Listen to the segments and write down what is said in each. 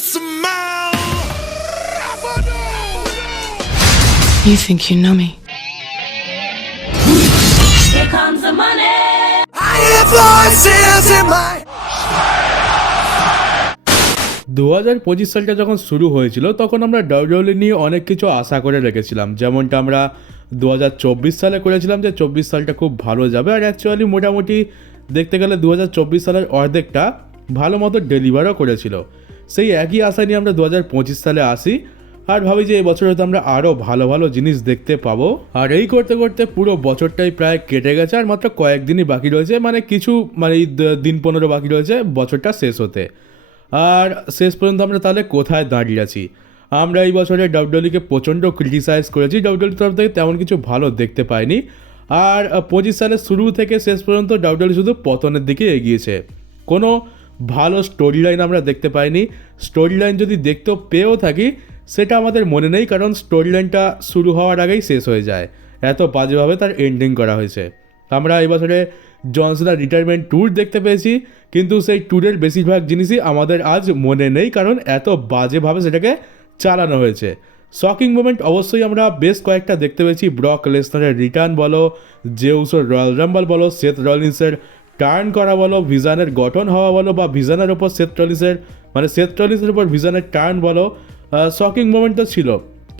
smell? You think you know me? Here comes the money. I hear voices in my দু হাজার পঁচিশ সালটা যখন শুরু হয়েছিল তখন আমরা ডাব্লিউডব্লিউ নিয়ে অনেক কিছু আশা করে রেখেছিলাম যেমনটা আমরা দু হাজার চব্বিশ সালে করেছিলাম যে চব্বিশ সালটা খুব ভালো যাবে আর অ্যাকচুয়ালি মোটামুটি দেখতে গেলে দু হাজার চব্বিশ সালের অর্ধেকটা ভালো মতো ডেলিভারও করেছিল সেই একই আশা নিয়ে আমরা দু হাজার পঁচিশ সালে আসি আর ভাবি যে এই বছর হয়তো আমরা আরও ভালো ভালো জিনিস দেখতে পাবো। আর এই করতে করতে পুরো বছরটাই প্রায় কেটে গেছে আর মাত্র কয়েকদিনই বাকি রয়েছে। মানে কিছু মানে এই দিন পনেরো বাকি রয়েছে বছরটা শেষ হতে। আর শেষ পর্যন্ত আমরা তাহলে কোথায় দাঁড়িয়ে আছি? আমরা এই বছরে ডাব্লিউকে প্রচণ্ড ক্রিটিসাইজ করেছি। ডাব্লিউর তরফ থেকে তেমন কিছু ভালো দেখতে পাইনি। আর পঁচিশ সালের শুরু থেকে শেষ পর্যন্ত ডাব্লিউ শুধু পতনের দিকে এগিয়েছে। কোনো ভালো স্টোরি লাইন আমরা দেখতে পাইনি। স্টোরি লাইন যদি দেখতেও পেয়েও থাকি, সেটা আমাদের মনে নেই, কারণ স্টোরি লাইনটা শুরু হওয়ার আগেই শেষ হয়ে যায়। এত বাজেভাবে তার এন্ডিং করা হয়েছে। আমরা এই বছরে জনসনের রিটায়ারমেন্ট ট্যুর দেখতে পেয়েছি, কিন্তু সেই ট্যুরের বেশিরভাগ জিনিসই আমাদের আজ মনে নেই, কারণ এত বাজেভাবে সেটাকে চালানো হয়েছে। শকিং মোমেন্ট অবশ্যই আমরা বেশ কয়েকটা দেখতে পেয়েছি। ব্রক লেসনারের রিটার্ন বলো জেউসোর রয়্যাল রাম্বল বলো সেথ রলিন্সের টার্ন করা বলো ভিজানের গঠন হওয়া বলো বা ভিজানের ওপর সেথ রলিন্সের মানে সেথ রলিন্সের ওপর ভিজানের টার্ন বলো শকিং মোমেন্ট তো ছিল।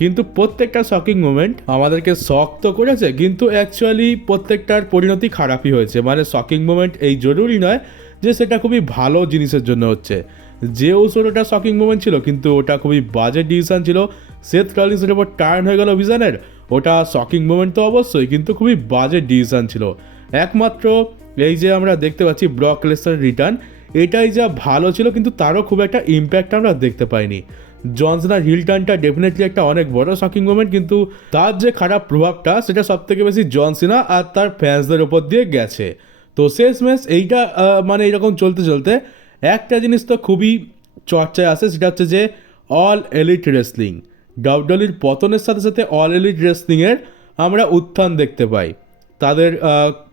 কিন্তু প্রত্যেকটা শকিং মোমেন্ট আমাদেরকে শক তো করেছে, কিন্তু অ্যাকচুয়ালি প্রত্যেকটার পরিণতি খারাপই হয়েছে। মানে শকিং মোমেন্ট এই জরুরি নয় যে সেটা খুবই ভালো জিনিসের জন্য হচ্ছে। যে ওষুধ ওটা শকিং মোমেন্ট ছিল, কিন্তু ওটা খুবই বাজে ডিসিশন ছিল। সেথ রলিন্সের উপর টার্ন হয়ে গেল ভিজানের ওটা শকিং মোমেন্ট তো অবশ্যই, কিন্তু খুবই বাজে ডিসিশন ছিল। একমাত্র এই যে আমরা দেখতে পাচ্ছি ব্লক লেসার রিটার্ন, এটাই যা ভালো ছিল, কিন্তু তারও খুব একটা ইম্প্যাক্ট আমরা দেখতে পাইনি। জনসনার হিল টার্নটা ডেফিনেটলি একটা অনেক বড় শকিং মোমেন্ট কিন্তু তার যে খারাপ প্রভাবটা, সেটা সব থেকে বেশি জনসিনা আর তার ফ্যান্সদের ওপর দিয়ে গেছে। তো শেষ ম্যাচ এইটা মানে এরকম চলতে চলতে একটা জিনিস তো খুবই চর্চায় আসে, সেটা হচ্ছে যে অল এলিট রেসলিং ডাব্লিউর পতনের সাথে সাথে অল এলিট রেসলিংয়ের আমরা উত্থান দেখতে পাই। তাদের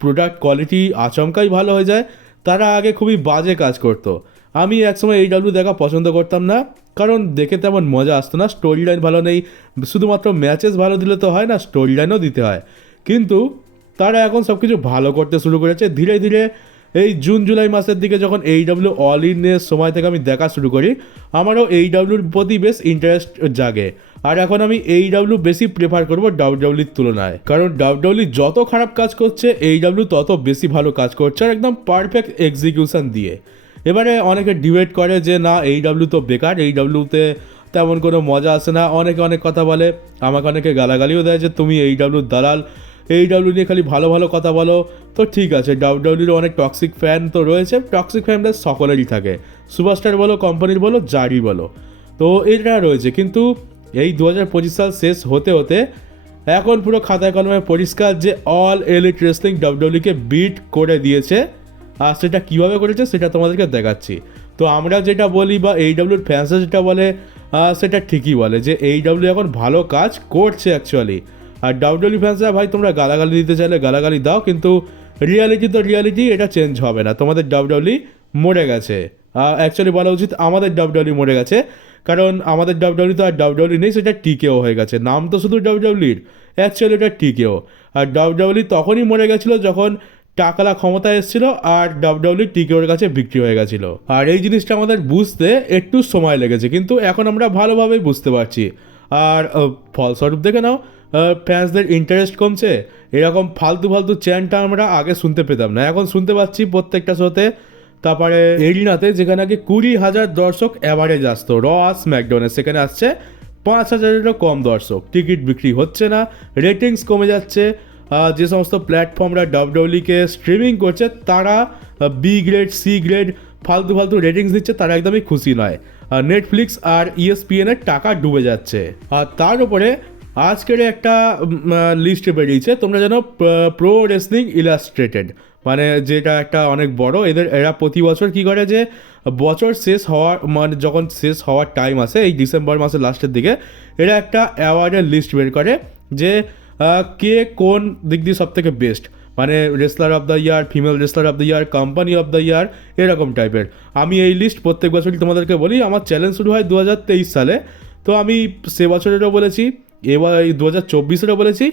প্রোডাক্ট কোয়ালিটি আচমকাই ভালো হয়ে যায়। তারা আগে খুবই বাজে কাজ করতো। আমি একসময় এই ডাব্লিউ দেখা পছন্দ করতাম না, কারণ দেখে তেমন মজা আসতো না। স্টোরি লাইন ভালো নেই, শুধুমাত্র ম্যাচেস ভালো দিলে তো হয় না স্টোরি লাইনও দিতে হয়। কিন্তু তারা এখন সব কিছু ভালো করতে শুরু করেছে। ধীরে ধীরে এই জুন, জুলাই মাসের দিকে যখন এই ডাব্লিউ অল ইনের সময় থেকে আমি দেখা শুরু করি, আমারও এই ডাব্লিউর প্রতি বেশ ইন্টারেস্ট জাগে। আর এখন আমি এই ডাব্লিউ বেশি প্রেফার করব ডাব্লিউর তুলনায়। কারণ ডাব্লিউ যত খারাপ কাজ করছে এই ডাব্লিউ তত বেশি ভালো কাজ করছে আর একদম পারফেক্ট এক্সিকিউশন দিয়ে। এবারে অনেকে ডিবেট করে যে, না এই ডাব্লিউ তো বেকার এই ডাব্লিউতে তেমন কোনো মজা আসে না। অনেকে অনেক কথা বলে, আমাকে অনেকে গালাগালিও দেয় যে, তুমি এই ডাব্লিউর দালাল এই ডাব্লিউ নিয়ে খালি ভালো ভালো কথা বলো। তো ঠিক আছে ডাব্লিউর অনেক টক্সিক ফ্যান তো রয়েছে টক্সিক ফ্যানরা সকলেরই থাকে। সুপারস্টার বলো কোম্পানির বলো, যারই বলো। তো এটা রয়েছে, কিন্তু এই দু হাজার পঁচিশ সাল শেষ হতে হতে এখন পুরো খাতায় কলমে পরিষ্কার যে অল এলিট রেসলিং ডাব্লিউকে বিট করে দিয়েছে আর সেটা কীভাবে করেছে সেটা তোমাদেরকে দেখাচ্ছি। তো আমরা যেটা বলি বা এই ডাব্লিউর ফ্যান্সরা যেটা বলে সেটা ঠিকই বলে যে এই ডাব্লিউ এখন ভালো কাজ করছে অ্যাকচুয়ালি আর ডাব্লিউডব্লিউ ফ্যান্সরা ভাই তোমরা গালাগালি দিতে চাইলে গালাগালি দাও, কিন্তু রিয়ালিটি তো রিয়ালিটি এটা চেঞ্জ হবে না। তোমাদের ডাব্লিউডব্লিউ মরে গেছে। অ্যাকচুয়ালি বলা উচিত আমাদের ডাব্লিউডব্লিউ মরে গেছে। কারণ আমাদের ডাব্লিউডব্লিউ তো আর ডাব্লিউডব্লিউ নেই, সেটা টিকেও হয়ে গেছে। নাম তো শুধু ডাব্লিউডব্লিউর অ্যাকচুয়ালি ওটা টিকেও আর ডাব্লিউডব্লিউ তখনই মরে গেছিল যখন টাকালা ক্ষমতা এসেছিল আর ডাব্লিউডব্লিউ টিকেওর কাছে বিক্রি হয়ে গেছিল। আর এই জিনিসটা আমাদের বুঝতে একটু সময় লেগেছে, কিন্তু এখন আমরা ভালোভাবেই বুঝতে পারছি। আর ফলস্বরূপ দেখে নাও ফ্যান্সদের ইন্টারেস্ট কমছে। এরকম ফালতু ফালতু চ্যানটা আমরা আগে শুনতে পেতাম না, এখন শুনতে পাচ্ছি প্রত্যেকটা শোতে তারপরে এরিনাতে যেখানে আগে কুড়ি হাজার দর্শক অ্যাভারেজ আসতো। র আর স্ম্যাকডাউনে সেখানে আসছে পাঁচ হাজারেরও কম দর্শক। টিকিট বিক্রি হচ্ছে না রেটিংস কমে যাচ্ছে। যে সমস্ত প্ল্যাটফর্মরা ডাব্লিউডব্লিউকে স্ট্রিমিং করছে, তারা বি গ্রেড সি গ্রেড ফালতু ফালতু রেটিংস দিচ্ছে তারা একদমই খুশি নয়। নেটফ্লিক্স আর ইএসপিএনের টাকা ডুবে যাচ্ছে। আর তার উপরে আজকের একটা লিস্টে বেরিয়েছে, তোমরা জানো প্রো রেসলিং ইলাস্ট্রেটেড মানে যেটা একটা অনেক বড়। এদের, এরা প্রতি বছর কি করে যে, বছর শেষ হওয়ার মানে যখন শেষ হওয়ার টাইম আসে, এই ডিসেম্বর মাসের লাস্টের দিকে, এরা একটা অ্যাওয়ার্ডের লিস্ট বের করে যে কে কোন দিক দিয়ে সব থেকে বেস্ট মানে wrestler of the year female wrestler of the year company of the year এরকম টাইপের আমি এই লিস্ট প্রত্যেক বছরই তোমাদেরকে বলি, আমার চ্যালেঞ্জ শুরু হয় দু হাজার তেইশ সালে। তো আমি সে বছরেরও বলেছি এবার এই দু হাজার চব্বিশেরও বলেছি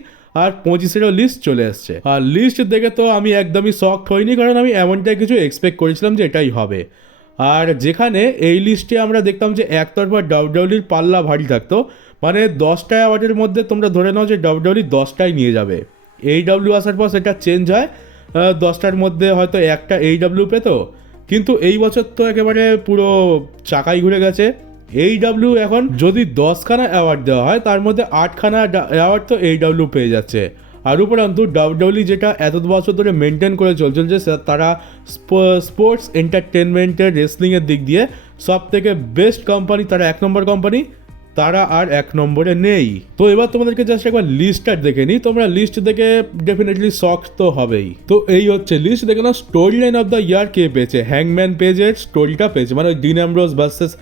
আর পঁচিশেরও লিস্ট চলে এসছে আর লিস্ট দেখে তো আমি একদমই শকড হইনি, কারণ আমি এমনটাই কিছু এক্সপেক্ট করেছিলাম যে এটাই হবে। আর যেখানে এই লিস্টে আমরা দেখতাম যে একতরফা ডাব্লিউডাব্লিউর পাল্লা ভারী থাকতো মানে দশটা অ্যাওয়ার্ডের মধ্যে তোমরা ধরে নাও যে ডাব্লিউডাব্লিউ দশটাই নিয়ে যাবে। এই ডাব্লিউ আসার পর সেটা চেঞ্জ হয় দশটার মধ্যে হয়তো একটা এই ডাব্লিউ পেতো, কিন্তু এই বছর তো একেবারে পুরো চাকাই ঘুরে গেছে। এই ডাব্লিউ এখন যদি দশখানা অ্যাওয়ার্ড দেওয়া হয়, তার মধ্যে আটখানা অ্যাওয়ার্ড তো এই ডাব্লিউ পেয়ে যাচ্ছে। আর উপরন্তু ডাব্লিউডাব্লিউ যেটা এত বছর ধরে মেনটেন করে চলছে যে তারা স্পোর্টস এন্টারটেনমেন্টের রেসলিংয়ের দিক দিয়ে সব থেকে বেস্ট কোম্পানি তারা এক নম্বর কোম্পানি তারা আর এক নম্বরে নেই। তো এবার তোমাদেরকে জাস্ট একবার লিস্টটা দেখে নিই। তোমরা লিস্ট দেখে ডেফিনেটলি শখ তো হবেই। তো এই হচ্ছে লিস্ট দেখে না story line of the year কে পেয়েছে? হ্যাংম্যান পেজের স্টোরিটা পেয়েছে। মানে Dean Ambrose versus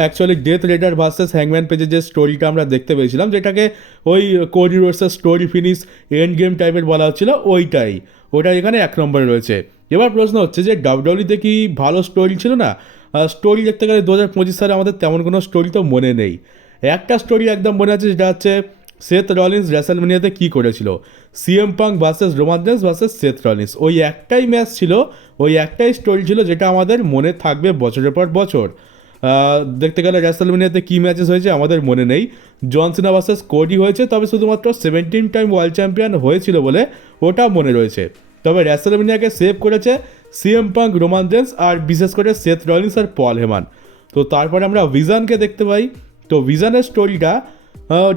actually Death Rider versus হ্যাংম্যান পেজের যে স্টোরিটা আমরা দেখতে পেয়েছিলাম, যেটাকে ওই কোডি রোডসের স্টোরি ফিনিশ এন্ড গেম টাইপের বলা হচ্ছিল, ওইটাই। ওটা এখানে এক নম্বরে রয়েছে। এবার প্রশ্ন হচ্ছে যে ডাব্লিউডাব্লিউতে কি ভালো স্টোরি ছিল না? স্টোরি দেখতে গেলে দু হাজার পঁচিশ সালে আমাদের তেমন কোনো স্টোরি তো মনে নেই। একটা স্টোরি একদম মনে আছে যেটা হচ্ছে সেথ রলিন্স রেসেলমেনিয়াতে কী করেছিল? CM Punk versus Roman Reigns versus Seth Rollins ওই একটাই ম্যাচ ছিল, ওই একটাই স্টোরি ছিল, যেটা আমাদের মনে থাকবে বছরের পর বছর। দেখতে গেলে রেসেলমেনিয়াতে কী ম্যাচেস হয়েছে আমাদের মনে নেই। জনসিনা ভার্সেস কোডি হয়েছে, তবে শুধুমাত্র সেভেন্টিন টাইম ওয়ার্ল্ড চ্যাম্পিয়ন হয়েছিল বলে ওটা মনে রয়েছে। তবে রেসেলমেনিয়াকে সেভ করেছে সিএম পাঙ্ক রোমান ডেন্স আর বিশেষ করে সেথ রলিন্স আর পল হেমান তো তারপরে আমরা ভিজানকে দেখতে পাই। তো ভিজানের স্টোরিটা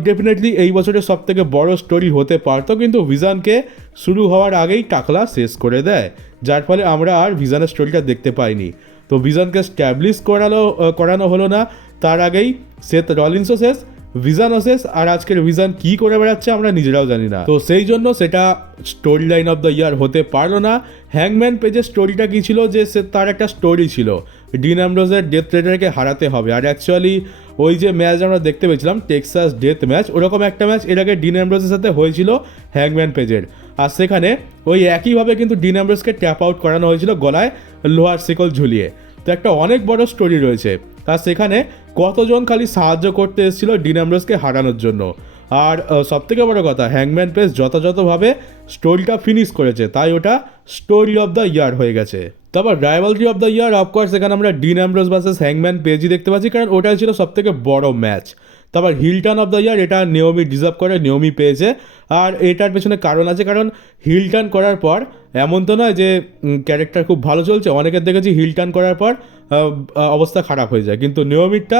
ডেফিনেটলি এই বছরের সব থেকে বড় স্টোরি হতে পারতো, কিন্তু ভিজানকে শুরু হওয়ার আগেই টাকলা শেষ করে দেয়। যার ফলে আমরা আর ভিজানের স্টোরিটা দেখতে পাইনি। তো ভিজানকে স্ট্যাবলিশ করালো করানো হলো না। তার আগেই সেথ রলিন্সও শেষ ভিজানও শেষ, আর আজকের ভিজান কি করে বেড়াচ্ছে আমরা নিজেরাও জানি না। তো সেই জন্য সেটা story line of the year হতে পারল না। হ্যাংম্যান পেজের স্টোরিটা কী ছিল? যে সে তার একটা স্টোরি ছিল। ডিন অ্যামব্রোজের ডেথ রেডারকে হারাতে হবে। আর অ্যাকচুয়ালি ওই যে ম্যাচ আমরা দেখতে পেয়েছিলাম টেক্সাস ডেথ ম্যাচ ওরকম একটা ম্যাচ এর আগে ডিন অ্যামব্রোজের সাথে হয়েছিল হ্যাংম্যান পেজের আর সেখানে ওই একইভাবে কিন্তু ডিন অ্যামব্রোজকে ট্যাপ আউট করানো হয়েছিল গলায় লোহার শিকল ঝুলিয়ে। তো একটা অনেক বড় স্টোরি রয়েছে। আর সেখানে কতজন খালি সাহায্য করতে এসেছিল ডিন অ্যামব্রোজকে হারানোর জন্য? আর সব থেকে বড় কথা হ্যাংম্যান প্রেস যথাযথভাবে স্টোরিটা ফিনিশ করেছে, তাই ওটা স্টোরি অফ দ্য ইয়ার হয়ে গেছে। তারপর rivalry of the year of course এখানে আমরা ডিন অ্যাম্ব্রোস ভার্সেস হ্যাংম্যান পেজই দেখতে পাচ্ছি, কারণ ওটাই ছিল সব থেকে বড় ম্যাচ তারপর হিলটন অফ দ্য ইয়ার এটা নিয়মি ডিজার্ভ করে নিয়মই পেয়েছে। আর এটার পেছনে কারণ আছে, কারণ হিলটন করার পর, এমন তো নয় যে ক্যারেক্টার খুব ভালো চলছে অনেকের দেখেছি হিলটার্ন করার পর অবস্থা খারাপ হয়ে যায়। কিন্তু নিয়মিতটা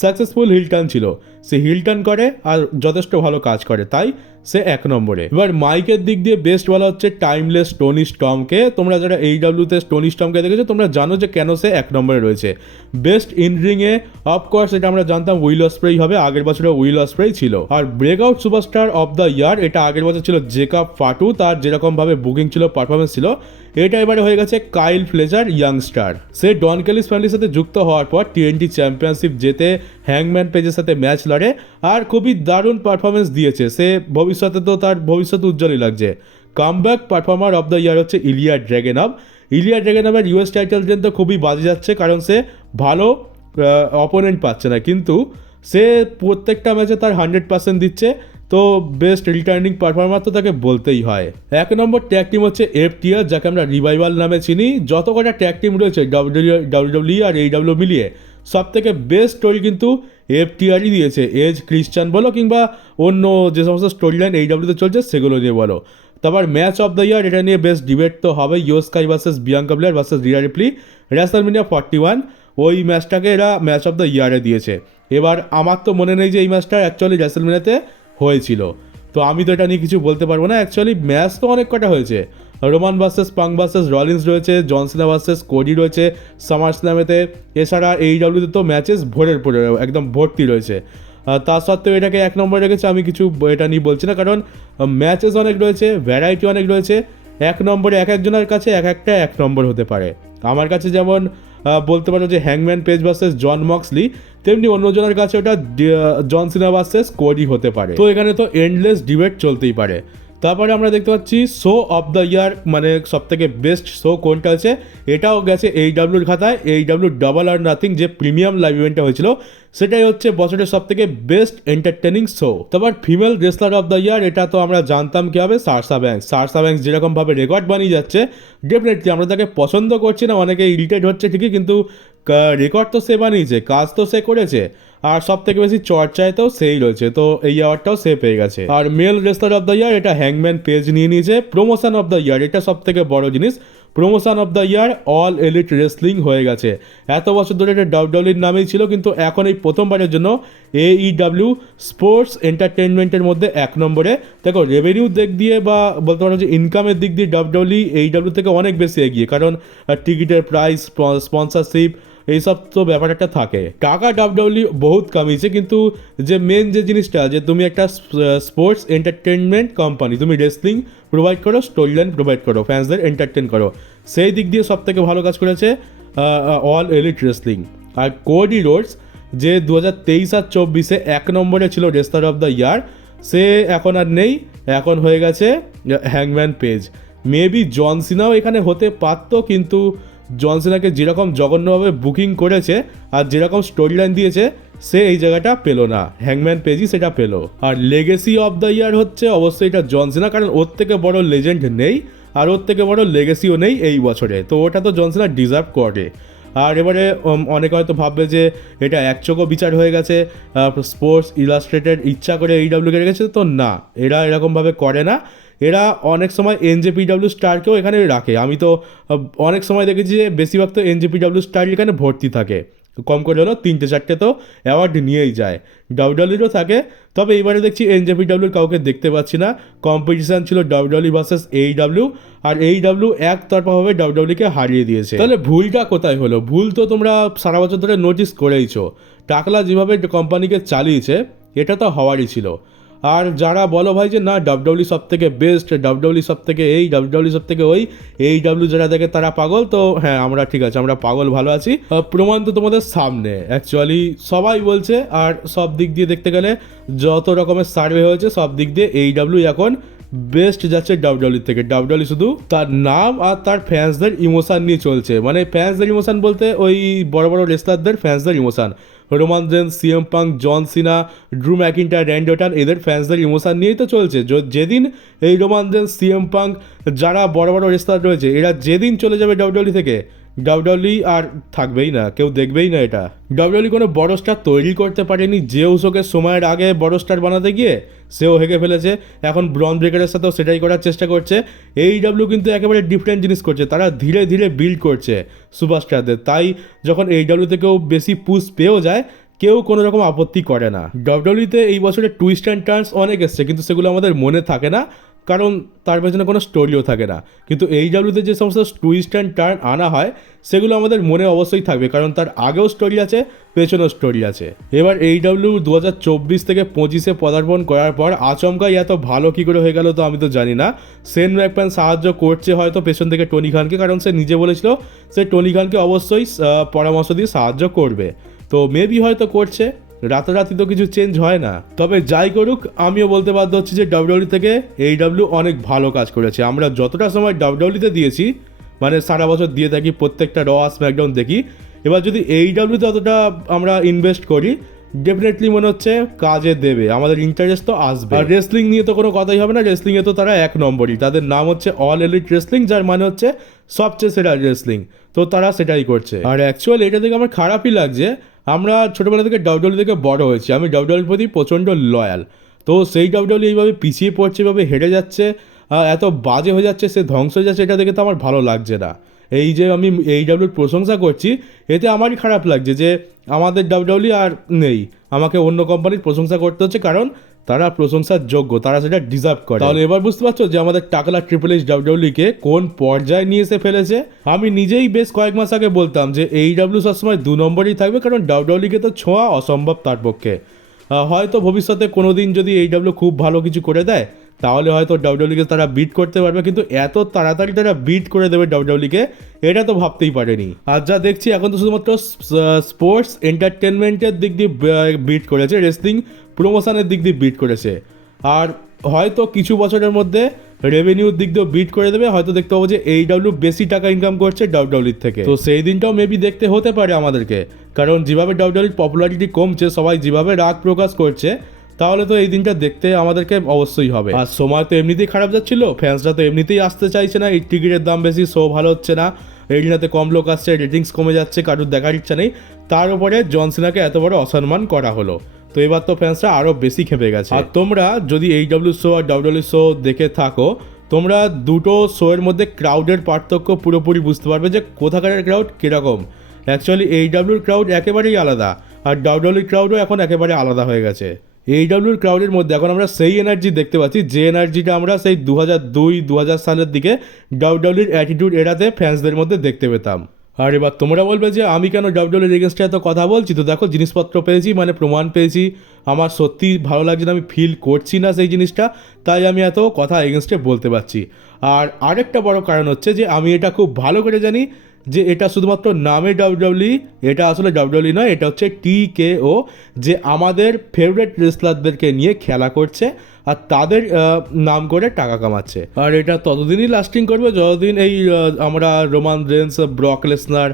সাকসেসফুল হিলটার্ন ছিল। সে হিলটার্ন করে আর যথেষ্ট ভালো কাজ করে। তাই সে এক নম্বরে। এবার মাইকের দিক দিয়ে বেস্ট বলা হচ্ছে টাইমলেস টনি স্টমকে তোমরা যারা এই ডাব্লিউতে টনি স্টমকে দেখেছ, তোমরা জানো যে কেন সে এক নম্বরে রয়েছে। বেস্ট ইন রিংয়ে অফকোর্স এটা আমরা জানতাম উইল অস্প্রেই হবে, আগের বছরে উইল অস্প্রেই ছিল। আর breakout superstar of the year এটা আগের বছর ছিল জেকাব ফাটু তার যেরকমভাবে বুকিং ছিল পারফরমেন্স ছিল এটা এবারে হয়ে গেছে কাইল ফ্লেজার ইয়াংস্টার সে ডন কেলিস ফ্যামিলির সাথে যুক্ত হওয়ার পর টিএনটি চ্যাম্পিয়নশিপ জেতে হ্যাংম্যান পেজের সাথে ম্যাচ লড়ে আর খুবই দারুণ পারফরমেন্স দিয়েছে। সে ভবিষ্যতে তো তার ভবিষ্যৎ উজ্জ্বলই লাগছে। Comeback performer of the year হচ্ছে ইলিয়া ড্র্যাগেনভ ইলিয়া ড্র্যাগেনভের ইউএস টাইটেল তো খুবই বাজে যাচ্ছে, কারণ সে ভালো অপোনেন্ট পাচ্ছে না। কিন্তু সে প্রত্যেকটা ম্যাচে তার হান্ড্রেড পার্সেন্ট দিচ্ছে। তো বেস্ট রিটার্নিং পারফরমার তো তাকে বলতেই হয়। এক নম্বর ট্যাগ টিম হচ্ছে এফ টিআর যাকে আমরা রিভাইভাল নামে চিনি। যত কটা ট্যাগ টিম রয়েছে ডাব্লিউ ডাব্লিউ আর এই ডাব্লিউ মিলিয়ে সব থেকে বেস্ট স্টোরি কিন্তু এফ টিআরই দিয়েছে। এজ ক্রিশ্চান বলো কিংবা অন্য যে সমস্ত স্টোরি লাইন এই ডাব্লিউতে চলছে, সেগুলো নিয়ে বলো। তারপর ম্যাচ অফ দ্য ইয়ার এটা নিয়ে বেস্ট ডিবেট তো হবে। Iyo Sky versus Bianca Belair versus Rhea Ripley WrestleMania forty one ওই ম্যাচটাকে এরা ম্যাচ অফ দ্য ইয়ারে দিয়েছে। এবার আমার তো মনে নেই যে এই ম্যাচটা অ্যাকচুয়ালি রেসলমিনিয়াতে হয়েছিল। তো আমি তো এটা নিয়ে কিছু বলতে পারব না। অ্যাকচুয়ালি ম্যাচ তো অনেক কটা হয়েছে। Roman versus, Punk versus Rollins রয়েছে জনসিনা ভার্সেস, কোডি রয়েছে, সামার স্ল্যামেতে এছাড়া এই ডাব্লিউতে তো ম্যাচেস ভোরের পরে, একদম ভর্তি রয়েছে। তা সত্ত্বেও এটাকে এক নম্বরে রেখেছে, আমি কিছু এটা নিয়ে বলছি না, কারণ ম্যাচেস অনেক রয়েছে ভ্যারাইটি অনেক রয়েছে। এক নম্বরে এক একজনের কাছে এক একটা এক নম্বর হতে পারে। আমার কাছে যেমন বলতে পারো যে হ্যাংম্যান পেজ ভার্সেস জন মক্সলি তেমনি অন্যজনের কাছে ওটা জন সিনা ভার্সেস কোডি হতে পারে। তো এখানে তো এন্ডলেস ডিবেট চলতেই পারে। তারপরে আমরা দেখতে পাচ্ছি শো অফ দ্য ইয়ার মানে সব থেকে বেস্ট শো কোনটা আছে? এটাও গেছে এই ডাব্লিউর খাতায় এই ডাব্লিউ ডাবল আর নাথিং যে প্রিমিয়াম লাইভ ইভেন্টটা হয়েছিল, সেটাই হচ্ছে বছরের সব থেকে বেস্ট এন্টারটেনিং শো তারপর female wrestler of the year এটা তো আমরা জানতাম কি হবে সারসা ব্যাংক সারসা ব্যাংক যেরকমভাবে রেকর্ড বানিয়ে যাচ্ছে ডেফিনেটলি আমরা তাকে পছন্দ করছি না অনেকে ইরিটেট হচ্ছে ঠিকই, কিন্তু রেকর্ড তো সে বানিয়েছে, কাজ তো সে করেছে। আর সব থেকে বেশি চর্চায় তো সেই রয়েছে, তো এই অ্যাওয়ার্ডটাও সে পেয়ে গেছে। আর male wrestler of the year এটা হ্যাংম্যান পেজ নিয়ে নিয়েছে। প্রমোশন অফ দ্য ইয়ার এটা সব থেকে বড় জিনিস। Promotion of the year All Elite Wrestling হয়ে গেছে। এত বছর ধরে এটা ডাব্লিউডব্লিউর নামেই ছিল, কিন্তু এখন এই প্রথমবারের জন্য এইডাব্লিউ স্পোর্টস এন্টারটেনমেন্টের মধ্যে এক নম্বরে। দেখো রেভিনিউ দিক দিয়ে বা বলতে পারো যে ইনকামের দিক দিয়ে ডাব্লিউডব্লিউ এইডাব্লিউ থেকে অনেক বেশি এগিয়ে। কারণ টিকিটের প্রাইস স্পন্সরশিপ এইসব তো ব্যাপার একটা থাকে। টাকা ডাব্লিউডব্লিউ বহুত কামিয়েছে, কিন্তু যে মেন যে জিনিসটা, যে তুমি একটা স্পোর্টস এন্টারটেনমেন্ট কোম্পানি তুমি রেসলিং প্রোভাইড করো স্টোরি লাইন প্রোভাইড করো ফ্যান্সদের এন্টারটেন করো। সেই দিক দিয়ে সব থেকে ভালো কাজ করেছে অল এলিট রেসলিং আর কোডি রোডস যে দু হাজার তেইশ আর চব্বিশে এক নম্বরে ছিল রেসলার অফ দ্য ইয়ার সে এখন আর নেই। এখন হয়ে গেছে হ্যাংম্যান পেজ মেবি জন সিনাও এখানে হতে পারতো, কিন্তু জনসেনাকে যেরকম জঘন্যভাবে বুকিং করেছে আর যেরকম স্টোরি লাইন দিয়েছে, সে এই জায়গাটা পেল না। হ্যাংম্যান পেজই সেটা পেল। আর লেগেসি অফ দ্য ইয়ার হচ্ছে, অবশ্যই এটা জনসেনা কারণ ওর থেকে বড় লেজেন্ড নেই, আর ওর থেকে বড় লেগেসিও নেই এই বছরে। তো ওটা তো জনসেনা ডিজার্ভ করে। আর এবারে অনেকে হয়তো ভাববে যে এটা একচোখো বিচার হয়ে গেছে স্পোর্টস ইলাস্ট্রেটেড ইচ্ছা করে এইডাব্লিউ কে রেখেছে, তো না, এরা এরকমভাবে করে না। এরা অনেক সময় এনজেপিডাব্লিউ স্টারকেও এখানে রাখে। আমি তো অনেক সময় দেখেছি যে বেশিরভাগ তো এনজেপিডাব্লিউ স্টার এখানে ভর্তি থাকে। কম করে হলেও তিনটে, চারটে তো অ্যাওয়ার্ড নিয়েই যায়। ডাব্লিউডাব্লিউরও থাকে। তবে এইবারে দেখছি এনজেপিডাব্লিউর কাউকে দেখতে পাচ্ছি না। কম্পিটিশন ছিল ডাব্লিউডাব্লিউ ভার্সেস এইডাব্লিউ আর এইডাব্লিউ একতরফাভাবে ডাব্লিউডাব্লিউকে হারিয়ে দিয়েছে। তাহলে ভুলটা কোথায় হলো? ভুল তো তোমরা সারা বছর ধরে নোটিস করেইছো। টাকলা যেভাবে কোম্পানিকে চালিয়েছে, এটা তো হওয়ারই ছিল। আর যারা বলো ভাই যে না ডাব্লিউডব্লিউ সব থেকে বেস্ট ডাব্লিউডব্লিউ সব থেকে এই ডাব্লিউডব্লিউ সব থেকে ওই এই ডাব্লিউ যারা দেখে তারা পাগল, তো হ্যাঁ আমরা ঠিক আছে, আমরা পাগল, ভালো আছি। প্রমাণ তো তোমাদের সামনে। অ্যাকচুয়ালি সবাই বলছে, আর সব দিক দিয়ে দেখতে গেলে যত রকমের সার্ভে হয়েছে, সব দিক দিয়ে এই ডাব্লিউ এখন বেস্ট যাচ্ছে ডাব্লিউডব্লিউ থেকে। ডাব্লিউডব্লিউ শুধু তার নাম আর তার ফ্যান্সদের ইমোশান নিয়ে চলছে। মানে ফ্যান্সদের ইমোশান বলতে ওই বড় বড় রেসলারদের ফ্যান্সদের emotion Roman Zayn CM Punk John Cena, ড্রু ম্যাকিনটা র্যান্ডোটান এদের ফ্যান্সদের ইমোশান নিয়েই তো চলছে। যেদিন এই রোমান জেন সিএম পাং যারা বড় বড় রেস্তার রয়েছে, এরা যেদিন চলে যাবে ডাব্লিউডব্লিউ থেকে ডাব্লিউডব্লিউ আর থাকবেই না, কেউ দেখবেই না এটা। ডাব্লিউডব্লিউ কোনো বড় স্টার তৈরি করতে পারেনি, যে উসোকে সময়ের আগে বড় স্টার বানাতে গিয়ে সেও হেগে ফেলেছে। এখন ব্রন ব্রেকারের সাথেও সেটাই করার চেষ্টা করছে। এই ডাব্লিউ কিন্তু একেবারে ডিফারেন্ট জিনিস করছে, তারা ধীরে ধীরে বিল্ড করছে সুপারস্টারদের তাই যখন এই ডাব্লিউ থেকেও বেশি পুশ পেয়েও যায়, কেউ কোনো রকম আপত্তি করে না। ডব্লিউতে এই বছরে টুইস্ট অ্যান্ড টার্নস অনেক এসছে, কিন্তু সেগুলো আমাদের মনে থাকে না। কারণ তার পেছনে কোনো স্টোরিও থাকে না। কিন্তু এই ডাব্লিউতে যে সমস্ত টুইস্ট অ্যান্ড টার্ন আনা হয়, সেগুলো আমাদের মনে অবশ্যই থাকবে, কারণ তার আগেও স্টোরি আছে, পেছনেও স্টোরি আছে। এবার এই ডাব্লিউ দু হাজার চব্বিশ থেকে পঁচিশে পদার্পণ করার পর আচমকাই এত ভালো কী করে হয়ে গেল তো আমি তো জানি না। সেন ম্যাকম্যান সাহায্য করছে হয়তো পেছন থেকে টনি খানকে কারণ সে নিজে বলেছিল সে টনি খানকে অবশ্যই পরামর্শ দিয়ে সাহায্য করবে। তো মেবি হয়তো করছে। রাতারাতি তো কিছু চেঞ্জ হয় না। তবে যাই করুক, আমিও বলতে বাধ্য হচ্ছি যে ডাব্লিউডব্লিউ থেকে এই ডাব্লিউ অনেক ভালো কাজ করেছে। আমরা যতটা সময় ডাব্লিউডব্লিউতে দিয়েছি মানে সারা বছর দিয়ে থাকি, প্রত্যেকটা র স্ম্যাকডাউন দেখি, এবার যদি এই ডাব্লিউতে অতটা আমরা ইনভেস্ট করি ডেফিনেটলি মনে হচ্ছে কাজে দেবে। আমাদের ইন্টারেস্ট তো আসবে। আর রেসলিং নিয়ে তো কোনো কথাই হবে না রেসলিং এ তো তারা এক নম্বরই। তাদের নাম হচ্ছে অল এলিট রেসলিং যার মানে হচ্ছে সবচেয়ে সেরা রেসলিং তো তারা সেটাই করছে। আর অ্যাকচুয়ালি এটা থেকে আমার খারাপই লাগছে আমরা ছোটোবেলা থেকে ডাউডলি থেকে বড় হয়েছি। আমি ডাউডলির প্রতি প্রচণ্ড লয়াল তো সেই ডাউডলি এইভাবে পিছিয়ে পড়ছে এভাবে হেরে যাচ্ছে এত বাজে হয়ে যাচ্ছে, সে ধ্বংস হয়ে যাচ্ছে, এটা দেখে তো আমার ভালো লাগছে না। এই যে আমি এই ডাব্লিউর প্রশংসা করছি, এতে আমারই খারাপ লাগছে যে আমাদের ডাব্লিউডাব্লিউ আর নেই। আমাকে অন্য কোম্পানির প্রশংসা করতে হচ্ছে, কারণ তারা প্রশংসার যোগ্য, তারা সেটা ডিজার্ভ করে। তাহলে এবার বুঝতে পারছ যে আমাদের টাকলা ট্রিপল এইচ ডাব্লিউডব্লিউকে কোন পর্যায়ে নিয়ে এসে ফেলেছে? আমি নিজেই বেশ কয়েক মাস আগে বলতাম যে এই ডাব্লিউ সবসময় দু নম্বরই থাকবে, কারণ ডাব্লিউডব্লিউকে তো ছোঁয়া অসম্ভব তার পক্ষে। হয়তো ভবিষ্যতে কোনো দিন যদি এই ডাব্লিউ খুব ভালো কিছু করে দেয়, তাহলে হয়তো ডাব্লিউডব্লিউকে তারা বিট করতে পারবে, কিন্তু এত তাড়াতাড়ি তারা বিট করে দেবে ডাব্লিউডব্লিউকে এটা তো ভাবতেই পারেনি। আর যা দেখছি, এখন তো শুধুমাত্র স্পোর্টস এন্টারটেনমেন্টের দিক দিয়ে বিট করেছে রেসলিং প্রমোশনের দিক দিয়ে বিট করেছে। আর হয়তো কিছু বছরের মধ্যে রেভিনিউর দিক দিয়েও বিট করে দেবে, হয়তো দেখতে পাবো যে এই ডাব্লিউ বেশি টাকা ইনকাম করছে ডাব্লিউর থেকে। তো সেই দিনটাও মেবি দেখতে হতে পারে আমাদেরকে। কারণ যেভাবে ডাব্লিউর পপুলারিটি কমছে, সবাই যেভাবে রাগ প্রকাশ করছে, তাহলে তো এই দিনটা দেখতে আমাদেরকে অবশ্যই হবে। আর সময় তো এমনিতেই খারাপ যাচ্ছিল ফ্যান্সরা তো এমনিতেই আসতে চাইছে না, এই টিকিটের দাম বেশি শো ভালো হচ্ছে না এরিনাতে কম লোক আসছে রেটিংস কমে যাচ্ছে, কারোর দেখার ইচ্ছা নেই। তার উপরে জনসিনাকে এত বড় অসম্মান করা হলো। তো এবার তো ফ্যান্সরা আরও বেশি খেপে গেছে। আর তোমরা যদি এই ডাব্লিউ শো আর ডাব্লিউ শো দেখে থাকো, তোমরা দুটো শো এর মধ্যে ক্রাউডের পার্থক্য পুরোপুরি বুঝতে পারবে যে কোথাকার ক্রাউড কীরকম। অ্যাকচুয়ালি এই ডাব্লিউর ক্রাউড একেবারেই আলাদা, আর ডাব্লিউর ক্রাউডও এখন একেবারে আলাদা হয়ে গেছে। এই ডাব্লিউর ক্রাউডের মধ্যে এখন আমরা সেই এনার্জি দেখতে পাচ্ছি, যে এনার্জিটা আমরা সেই দু হাজার দুই দু হাজার সালের দিকে ডাব্লিউর অ্যাটিটিউড এরাতে ফ্যান্সদের মধ্যে দেখতে পেতাম। আর এবার তোমরা বলবে যে আমি কেন ডাব্লিউ এগেনস্টে এত কথা বলছি? তো দেখো, জিনিসপত্র পেয়েছি মানে প্রমাণ পেয়েছি। আমার সত্যি ভালো লাগছে না, আমি ফিল করছি না সেই জিনিসটা, তাই আমি এত কথা এগেনস্টে বলতে পারছি। আর আরেকটা বড় কারণ হচ্ছে যে আমি এটা খুব ভালো করে জানি যে এটা শুধুমাত্র নামে ডাব্লিউডব্লিউ এটা আসলে ডাব্লিউডব্লিউ নয়, এটা হচ্ছে টি কে ও যে আমাদের ফেভারিট রেসলারদেরকে নিয়ে খেলা করছে আর তাদের নাম করে টাকা কামাচ্ছে। আর এটা ততদিনই লাস্টিং করবে, যতদিন এই আমরা রোমান রেন্স ব্রক লেসনার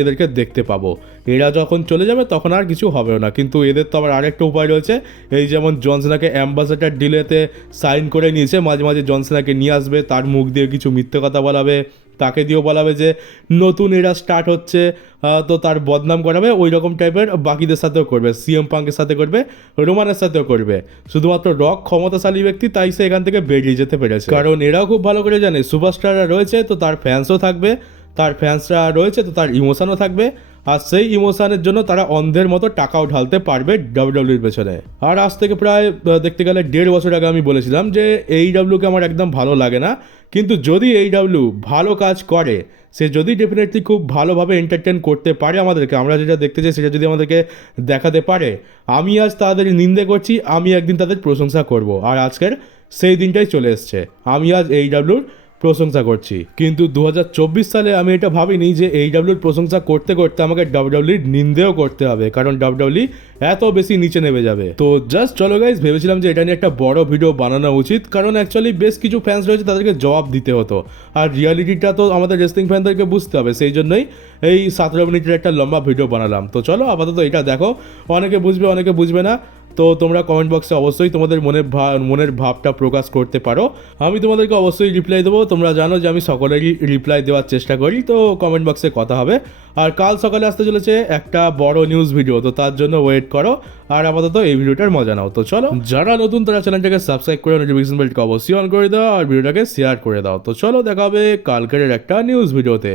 এদেরকে দেখতে পাবো। এরা যখন চলে যাবে তখন আর কিছু হবেও না, কিন্তু এদের তো আবার আরেকটা উপায় রয়েছে। এই যেমন জনসেনাকে অ্যাম্বাসেডার ডিলেতে সাইন করে নিয়েছে, মাঝে মাঝে জনসেনাকে নিয়ে আসবে, তার মুখ দিয়ে কিছু মিথ্যে কথা বলাবে। তাকে দিয়েও বলাবে যে নতুন এরা স্টার্ট হচ্ছে তো তার বদনাম করাবে ওই রকম টাইপের বাকিদের সাথেও করবে সিএম পাঙ্কের সাথে করবে রোমানের সাথেও করবে। শুধুমাত্র রক ক্ষমতাশালী ব্যক্তি তাই সে এখান থেকে বেরিয়ে যেতে পেরেছে। কারণ এরাও খুব ভালো করে জানে সুপারস্টাররা রয়েছে, তো তার ফ্যান্সও থাকবে, তার ফ্যান্সরা রয়েছে, তো তার ইমোশনও থাকবে আর সেই ইমোশনের জন্য তারা অন্ধের মতো টাকাও ঢালতে পারবে ডাব্লিউডাব্লিউর পেছনে। আর আজ থেকে প্রায় দেখতে গেলে দেড় বছর আগে আমি বলেছিলাম যে এই ডাব্লিউকে আমার একদম ভালো লাগে না। কিন্তু যদি এই ডাব্লিউ ভালো কাজ করে, সে যদি ডেফিনেটলি খুব ভালোভাবে এন্টারটেন করতে পারে আমাদেরকে, আমরা যেটা দেখতে চাই সেটা যদি আমাদেরকে দেখাতে পারে, আমি আজ তাদের নিন্দে করছি, আমি একদিন তাদের প্রশংসা করব। আর আজকের সেই দিনটাই চলে এসছে। আমি আজ এই ডাব্লিউর প্রশংসা করছি। কিন্তু দু হাজার চব্বিশ সালে আমি এটা ভাবিনি যে এই ডাব্লিউর প্রশংসা করতে করতে আমাকে ডাব্লিউডাব্লিউর নিন্দেও করতে হবে, কারণ ডাব্লিউডাব্লিউ এত বেশি নিচে নেমে যাবে। তো জাস্ট চলো গাইজ ভেবেছিলাম যে এটা নিয়ে একটা বড় ভিডিও বানানো উচিত, কারণ অ্যাকচুয়ালি বেশ কিছু ফ্যান্স রয়েছে তাদেরকে জবাব দিতে হতো। আর রিয়ালিটিটা তো আমাদের রেসলিং ফ্যানদেরকে বুঝতে হবে, সেই জন্যই এই সতেরো মিনিটের একটা লম্বা ভিডিও বানালাম। তো চলো আপাতত এটা দেখো। অনেকে বুঝবে অনেকে বুঝবে না। তো তোমরা কমেন্ট বক্সে অবশ্যই তোমাদের মনের মনের ভাবটা প্রকাশ করতে পারো। আমি তোমাদেরকে অবশ্যই রিপ্লাই দেবো। তোমরা জানো যে আমি সকলেরই রিপ্লাই দেওয়ার চেষ্টা করি, তো কমেন্ট বক্সে কথা হবে। আর কাল সকালে আসতে চলেছে একটা বড় নিউজ ভিডিও তো তার জন্য ওয়েট করো। আর আপাতত এই ভিডিওটার মজা নাও। তো চলো, যারা নতুন তারা চ্যানেলটাকে সাবস্ক্রাইব করে নোটিফিকেশন বেলটাকে অবশ্যই অন করে দাও, আর ভিডিওটাকে শেয়ার করে দাও। তো চলো, দেখা হবে কালকের একটা নিউজ ভিডিওতে